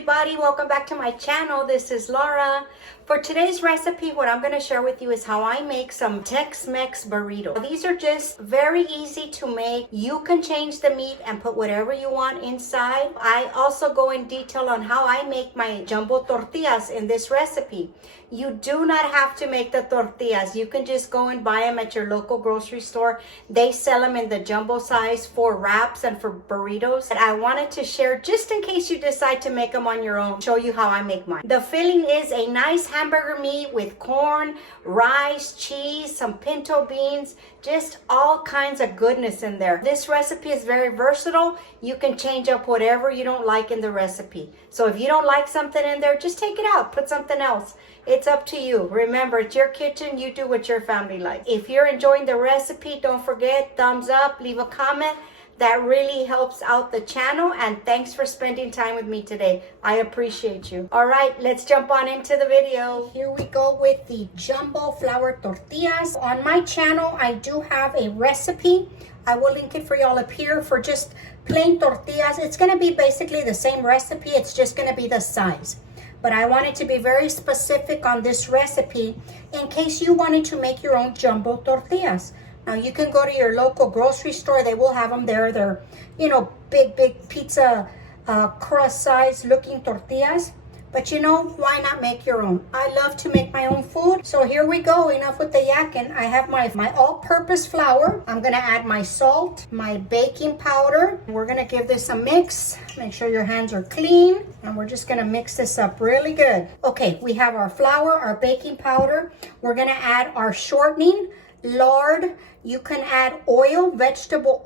everybody, welcome back to my channel. This is Laura. For today's recipe, what I'm going to share with you is how I make some Tex-Mex burritos. These are just very easy to make. You can change the meat and put whatever you want inside. I also go in detail on how I make my jumbo tortillas in this recipe. You do not have to make the tortillas. You can just go and buy them at your local grocery store. They sell them in the jumbo size for wraps and for burritos. And I wanted to share just in case you decide to make them on your own, show you how I make mine. The filling is a nice hamburger meat with corn, rice, cheese, some pinto beans, just all kinds of goodness in there. This recipe is very versatile. You can change up whatever you don't like in the recipe. So if you don't like something in there, just take it out, put something else. It's up to you. Remember, it's your kitchen. You do what your family likes. If you're enjoying the recipe, don't forget, thumbs up, leave a comment. That really helps out the channel, and thanks for spending time with me today. I appreciate you. All right, let's jump on into the video. Here we go with the jumbo flour tortillas. On my channel, I do have a recipe. I will link it for y'all up here for just plain tortillas. It's gonna be basically the same recipe. It's just gonna be the size. But I wanted to be very specific on this recipe in case you wanted to make your own jumbo tortillas. Now you can go to your local grocery store. They will have them there. They're, you know, big pizza crust size looking tortillas. But you know, why not make your own? I love to make my own food. So here we go. Enough with the yakking. I have my all-purpose flour. I'm gonna add my salt, my baking powder. We're gonna give this a mix. Make sure your hands are clean. And we're just gonna mix this up really good. Okay, we have our flour, our baking powder. We're gonna add our shortening, lard. You can add oil, vegetable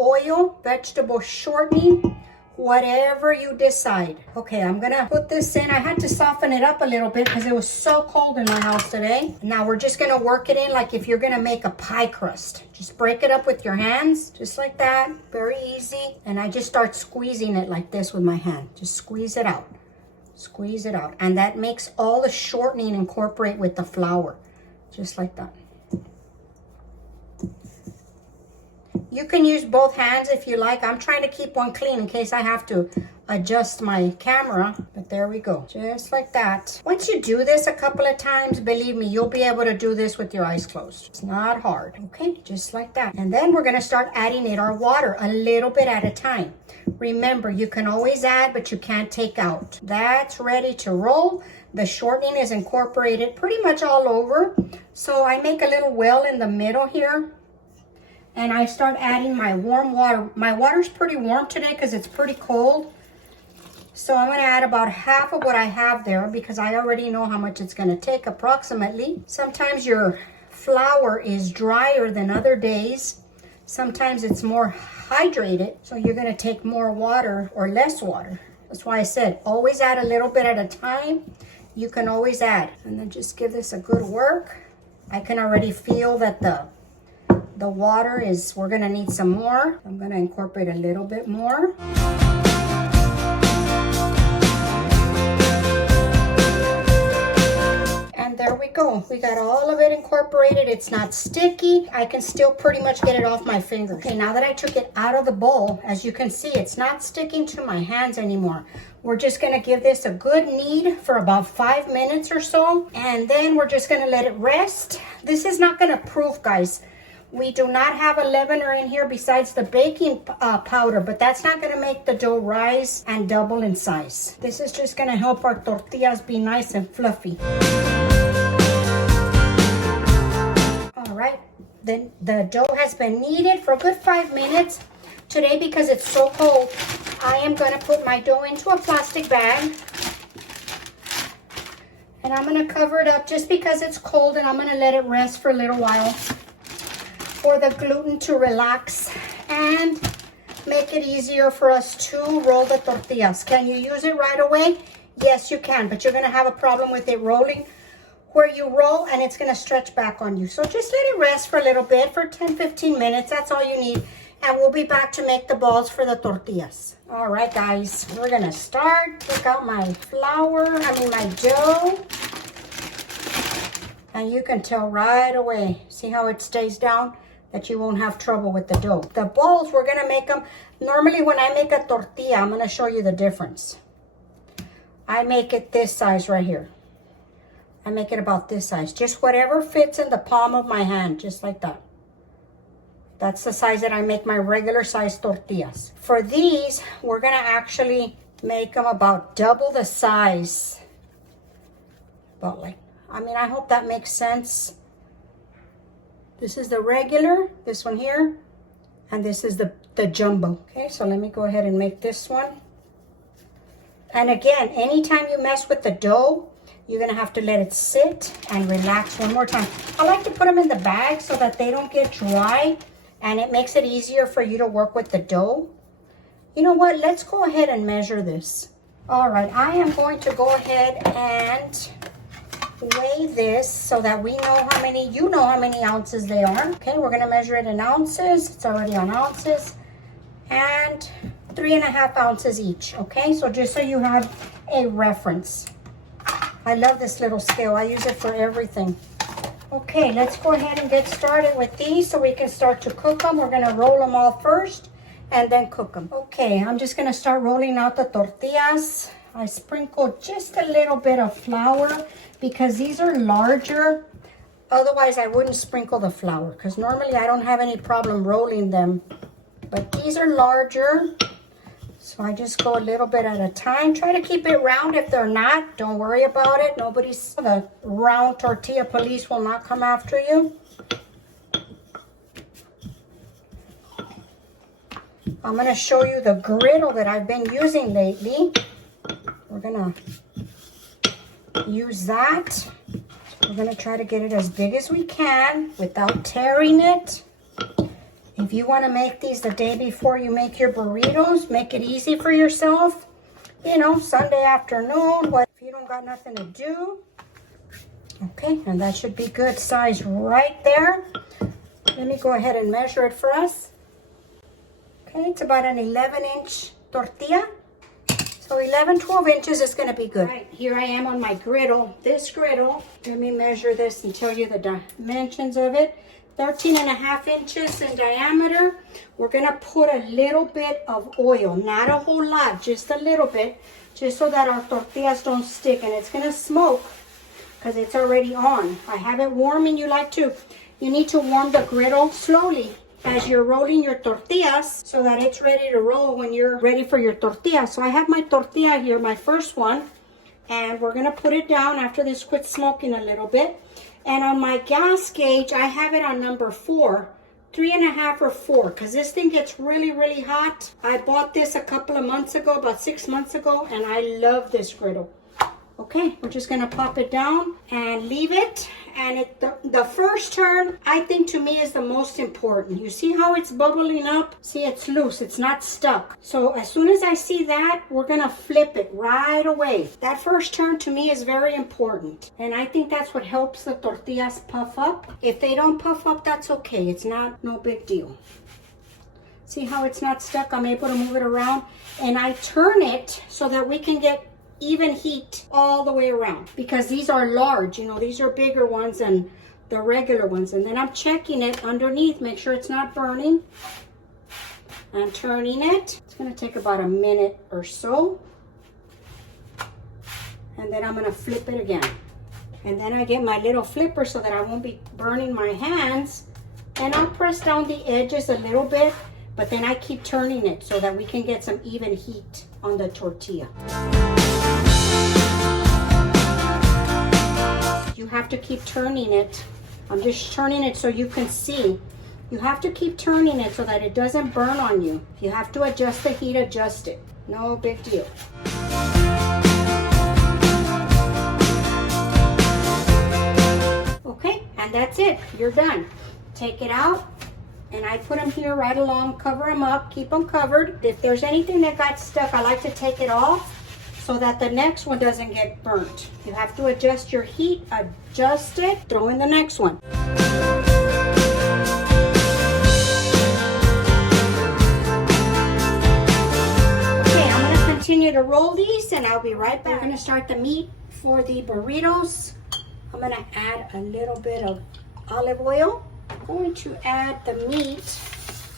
shortening, whatever you decide. Okay, I'm gonna put this in. I had to soften it up a little bit because it was so cold in my house today. Now we're just gonna work it in like if you're gonna make a pie crust. Just break it up with your hands, just like that, very easy. And I just start squeezing it like this with my hand. Just squeeze it out, squeeze it out. And that makes all the shortening incorporate with the flour, just like that. You can use both hands if you like. I'm trying to keep one clean in case I have to adjust my camera. But there we go, just like that. Once you do this a couple of times, believe me, you'll be able to do this with your eyes closed. It's not hard. Okay, just like that. And then we're gonna start adding in our water a little bit at a time. Remember, you can always add, but you can't take out. That's ready to roll. The shortening is incorporated pretty much all over. So I make a little well in the middle here. And I start adding my warm water. My water's pretty warm today because it's pretty cold. So I'm gonna add about half of what I have there because I already know how much it's gonna take approximately. Sometimes your flour is drier than other days. Sometimes it's more hydrated. So you're gonna take more water or less water. That's why I said, always add a little bit at a time. You can always add. And then just give this a good work. I can already feel that the water is, we're gonna need some more. I'm gonna incorporate a little bit more. And there we go. We got all of it incorporated. It's not sticky. I can still pretty much get it off my fingers. Okay, now that I took it out of the bowl, as you can see, it's not sticking to my hands anymore. We're just gonna give this a good knead for about 5 minutes or so. And then we're just gonna let it rest. This is not gonna proof, guys. We do not have a leavener in here besides the baking powder, but that's not gonna make the dough rise and double in size. This is just gonna help our tortillas be nice and fluffy. All right, then the dough has been kneaded for a good 5 minutes. Today, because it's so cold, I am gonna put my dough into a plastic bag. And I'm gonna cover it up just because it's cold, and I'm gonna let it rest for a little while for the gluten to relax and make it easier for us to roll the tortillas. Can you use it right away? Yes, you can, but you're gonna have a problem with it rolling where you roll and it's gonna stretch back on you. So just let it rest for a little bit, for 10-15 minutes, that's all you need. And we'll be back to make the balls for the tortillas. All right, guys, we're gonna start. Take out my my dough. And you can tell right away, see how it stays down? That you won't have trouble with the dough. The balls, we're gonna make them, normally when I make a tortilla, I'm gonna show you the difference. I make it this size right here. I make it about this size. Just whatever fits in the palm of my hand, just like that. That's the size that I make my regular size tortillas. For these, we're gonna actually make them about double the size. About like, I hope that makes sense. This is the regular, this one here, and this is the jumbo. Okay, so let me go ahead and make this one. And again, anytime you mess with the dough, you're gonna have to let it sit and relax one more time. I like to put them in the bag so that they don't get dry, and it makes it easier for you to work with the dough. You know what, let's go ahead and measure this. All right, I am going to go ahead and weigh this so that we know how many, you know how many ounces they are. Okay, we're gonna measure it in ounces. It's already on ounces. And 3.5 ounces each, okay? So just so you have a reference. I love this little scale. I use it for everything. Okay, let's go ahead and get started with these so we can start to cook them. We're gonna roll them all first and then cook them. Okay, I'm just gonna start rolling out the tortillas. I sprinkle just a little bit of flour because these are larger. Otherwise, I wouldn't sprinkle the flour because normally I don't have any problem rolling them. But these are larger, so I just go a little bit at a time. Try to keep it round. If they're not, don't worry about it. The round tortilla police will not come after you. I'm gonna show you the griddle that I've been using lately. We're gonna use that. We're gonna try to get it as big as we can without tearing it. If you want to make these the day before you make your burritos, make it easy for yourself. You know, Sunday afternoon, what if you don't got nothing to do? Okay, and that should be good size right there. Let me go ahead and measure it for us. Okay, it's about an 11-inch tortilla. So 11, 12 inches is going to be good. All right, here I am on my griddle. This griddle, let me measure this and tell you the dimensions of it. 13.5 inches in diameter. We're gonna put a little bit of oil, not a whole lot, just a little bit, just so that our tortillas don't stick. And it's gonna smoke because it's already on. I have it warm, and you need to warm the griddle slowly as you're rolling your tortillas so that it's ready to roll when you're ready for your tortilla. So I have my tortilla here, my first one, and we're gonna put it down after this quits smoking a little bit. And on my gas gauge, I have it on number 4, 3.5 or 4, because this thing gets really, really hot. I bought this a couple of months ago, about 6 months ago, and I love this griddle. Okay, we're just gonna pop it down and leave it. And the first turn, I think to me is the most important. You see how it's bubbling up? See, it's loose, it's not stuck. So as soon as I see that, we're gonna flip it right away. That first turn to me is very important. And I think that's what helps the tortillas puff up. If they don't puff up, that's okay. It's no big deal. See how it's not stuck? I'm able to move it around. And I turn it so that we can get even heat all the way around, because these are large, you know, these are bigger ones than the regular ones. And then I'm checking it underneath, make sure it's not burning. I'm turning it. It's going to take about a minute or so, and then I'm going to flip it again. And then I get my little flipper so that I won't be burning my hands, and I'll press down the edges a little bit, but then I keep turning it so that we can get some even heat on the tortilla. You have to keep turning it. I'm just turning it so you can see. You have to keep turning it so that it doesn't burn on you. If you have to adjust the heat, adjust it. No big deal. Okay, and that's it. You're done. Take it out, and I put them here right along, cover them up, keep them covered. If there's anything that got stuck, I like to take it off so that the next one doesn't get burnt. You have to adjust your heat, adjust it, throw in the next one. Okay, I'm gonna continue to roll these, and I'll be right back. We're gonna start the meat for the burritos. I'm gonna add a little bit of olive oil. I'm going to add the meat.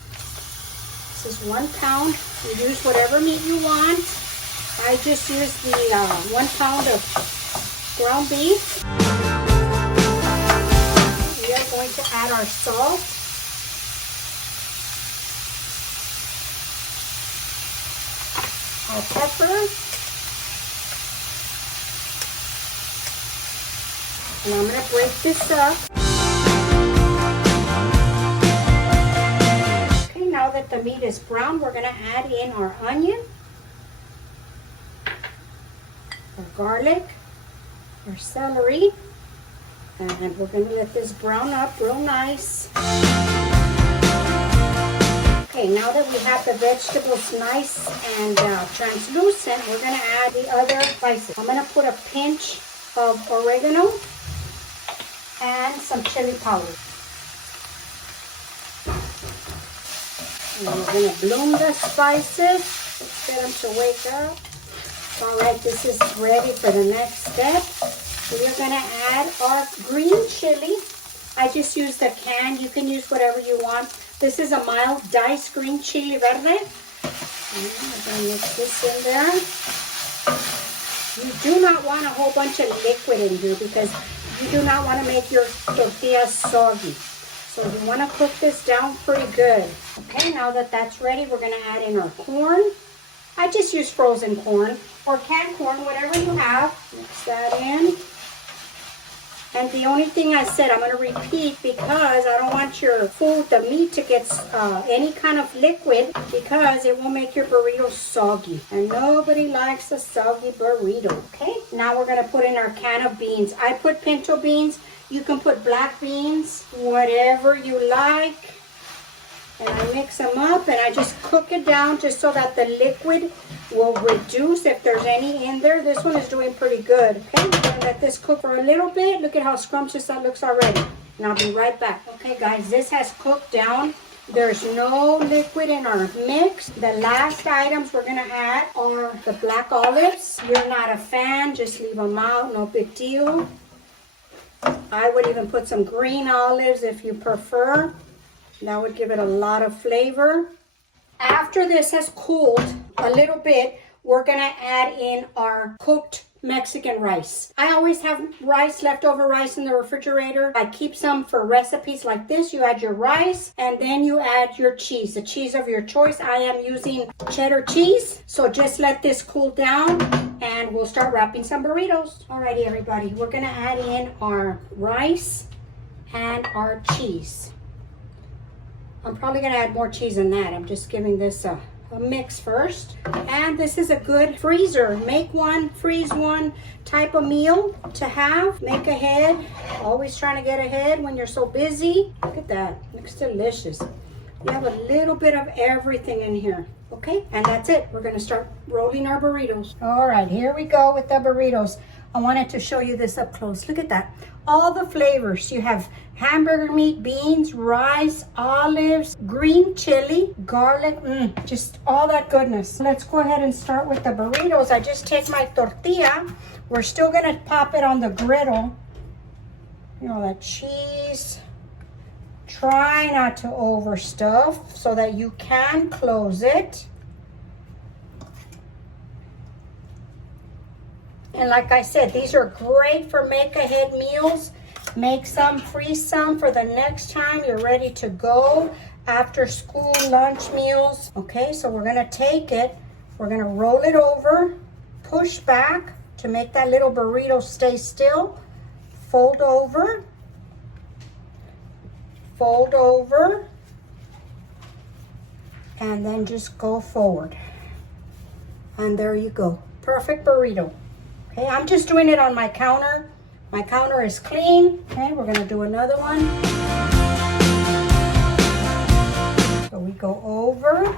This is 1 pound. You use whatever meat you want. I just used the 1 pound of ground beef. We are going to add our salt. Our pepper. And I'm going to break this up. Okay, now that the meat is brown, we're going to add in our onion, our garlic, our celery, and we're going to let this brown up real nice. Okay, now that we have the vegetables nice and translucent, we're going to add the other spices. I'm going to put a pinch of oregano and some chili powder. And we're going to bloom the spices. Let's get them to wake up. All right, this is ready for the next step. We are going to add our green chili. I just used the can. You can use whatever you want. This is a mild diced green chili verde. And I'm going to mix this in there. You do not want a whole bunch of liquid in here because you do not want to make your tortillas soggy. So you want to cook this down pretty good. Okay, now that that's ready, we're going to add in our corn. I just use frozen corn or canned corn, whatever you have. Mix that in. And the only thing I said, I'm going to repeat because I don't want your food, the meat, to get any kind of liquid because it will make your burrito soggy. And nobody likes a soggy burrito. Okay, now we're going to put in our can of beans. I put pinto beans. You can put black beans, whatever you like. And I mix them up and I just cook it down just so that the liquid will reduce if there's any in there. This one is doing pretty good. Okay, we're going to let this cook for a little bit. Look at how scrumptious that looks already. And I'll be right back. Okay guys, this has cooked down. There's no liquid in our mix. The last items we're going to add are the black olives. You're not a fan, just leave them out, no big deal. I would even put some green olives if you prefer. That would give it a lot of flavor. After this has cooled a little bit, we're going to add in our cooked Mexican rice. I always have rice, leftover rice in the refrigerator. I keep some for recipes like this. You add your rice and then you add your cheese, the cheese of your choice. I am using cheddar cheese. So just let this cool down and we'll start wrapping some burritos. Alrighty everybody, we're going to add in our rice and our cheese. I'm probably going to add more cheese than that. I'm just giving this a mix first. And this is a good freezer. Make one, freeze one type of meal to have. Make ahead. Always trying to get ahead when you're so busy. Look at that. Looks delicious. You have a little bit of everything in here. Okay, and that's it. We're going to start rolling our burritos. All right, here we go with the burritos. I wanted to show you this up close. Look at that. All the flavors. You have hamburger meat, beans, rice, olives, green chili, garlic, just all that goodness. Let's go ahead and start with the burritos. I just take my tortilla. We're still going to pop it on the griddle. You know, that cheese. Try not to overstuff so that you can close it. And like I said, these are great for make-ahead meals. Make some, freeze some for the next time you're ready to go. After school lunch meals. Okay, so we're gonna take it, we're gonna roll it over, push back to make that little burrito stay still. Fold over, and then just go forward. And there you go, perfect burrito. Okay, I'm just doing it on my counter. My counter is clean. Okay, we're gonna do another one. So we go over,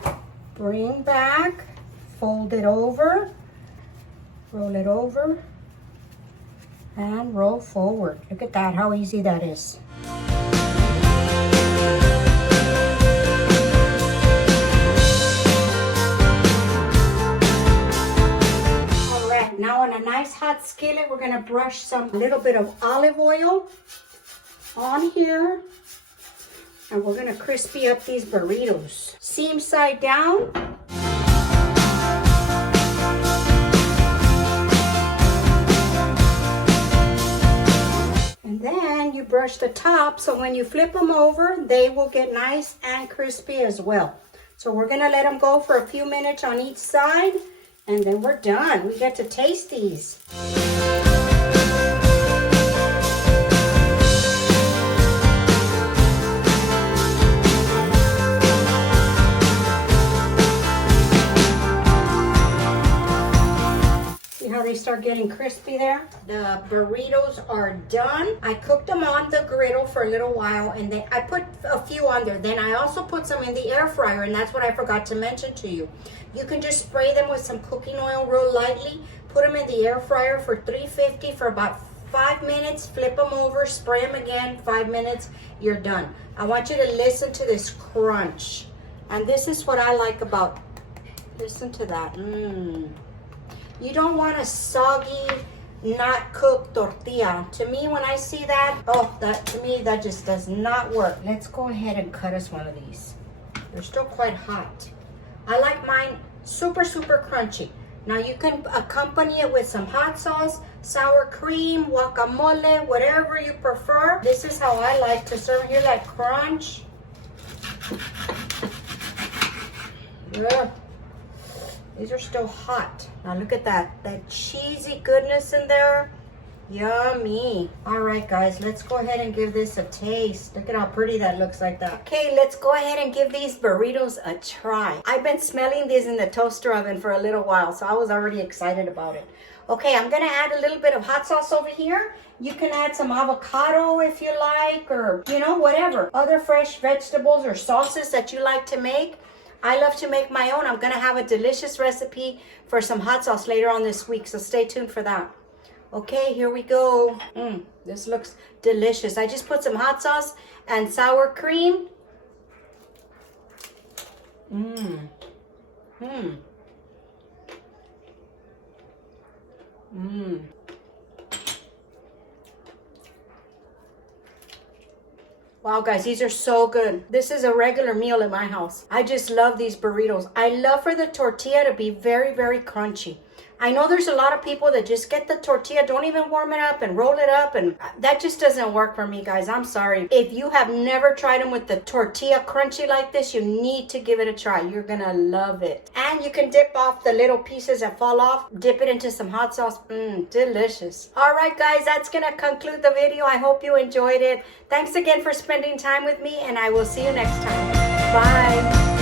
bring back, fold it over, roll it over, and roll forward. Look at that, how easy that is. Now on a nice hot skillet, we're gonna brush a little bit of olive oil on here. And we're gonna crispy up these burritos. Seam side down. brush the top so when you flip them over, they will get nice and crispy as well. So we're gonna let them go for a few minutes on each side, and then we're done. We get to taste these. How they start getting crispy there. The burritos are done. I cooked them on the griddle for a little while, and then I put a few on there. Then I also put some in the air fryer, and that's what I forgot to mention to you. You can just spray them with some cooking oil real lightly, put them in the air fryer for 350 for about 5 minutes, flip them over, spray them again, 5 minutes, you're done. I want you to listen to this crunch. And this is what I like about, listen to that. You don't want a soggy, not cooked tortilla. To me, when I see that, to me, that just does not work. Let's go ahead and cut us one of these. They're still quite hot. I like mine super, super crunchy. Now you can accompany it with some hot sauce, sour cream, guacamole, whatever you prefer. This is how I like to serve. Hear that crunch? Yeah. These are still hot. Now look at that cheesy goodness in there. Yummy. All right, guys, let's go ahead and give this a taste. Look at how pretty that looks like that. Okay, let's go ahead and give these burritos a try. I've been smelling these in the toaster oven for a little while, so I was already excited about it. Okay, I'm gonna add a little bit of hot sauce over here. You can add some avocado if you like, or whatever. Other fresh vegetables or sauces that you like to make. I love to make my own. I'm going to have a delicious recipe for some hot sauce later on this week, so stay tuned for that. Okay, here we go. This looks delicious. I just put some hot sauce and sour cream. Wow, guys, these are so good. This is a regular meal at my house. I just love these burritos. I love for the tortilla to be very, very crunchy. I know there's a lot of people that just get the tortilla, don't even warm it up and roll it up, and that just doesn't work for me, guys. I'm sorry. If you have never tried them with the tortilla crunchy like this, you need to give it a try. You're gonna love it. And you can dip off the little pieces that fall off, dip it into some hot sauce. Delicious. All right, guys, that's gonna conclude the video. I hope you enjoyed it. Thanks again for spending time with me, and I will see you next time. Bye.